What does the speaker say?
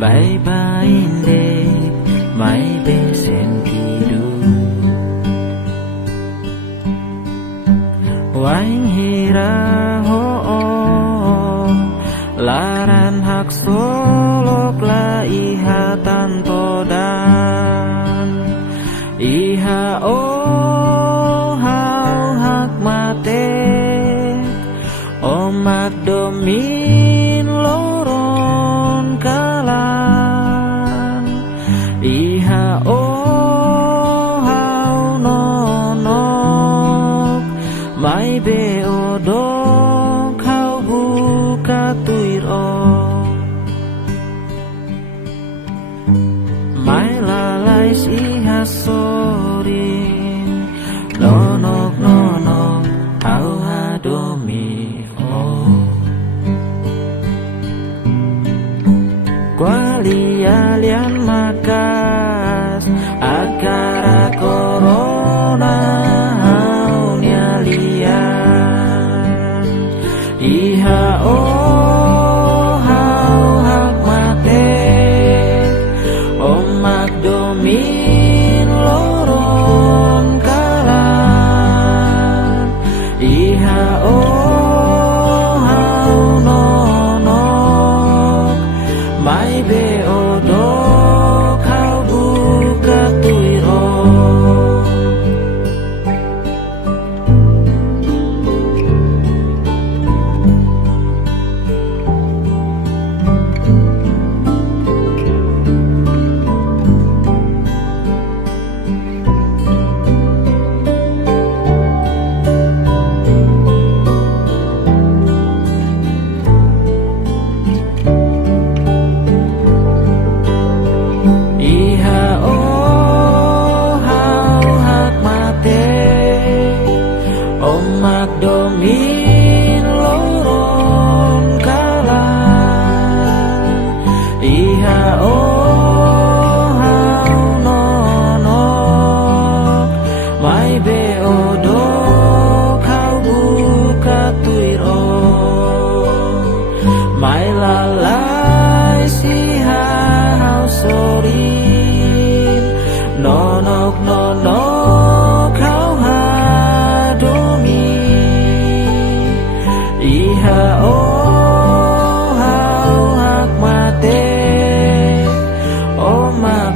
Bye-bye my besen kidu Waing hira ho laran hak solok la iha tantodan iha hau hak mate omak domin loron kalan iha hau nonok mai be odok kau buka tuiro mai lalai iha sorin nonok hau hadomi Kualialian makas akara corona hau nyalian iha hau hak mate omak domin loron kalan iha mai be odok kau buka tuiro omak domin loron kalan iha hau nonok mai be odok kau buka tuiro mai lalai siha hau sorin nonok kau iha hau hak mate omak